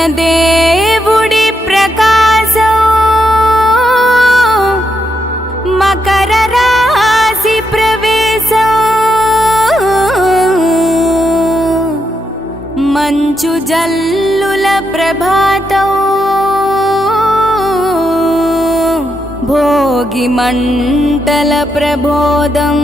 సూర్యదేవుడి ప్రకాశం మకర రాశి ప్రవేశం మంచు జల్లుల ప్రభాతం భోగి మంటల ప్రబోధం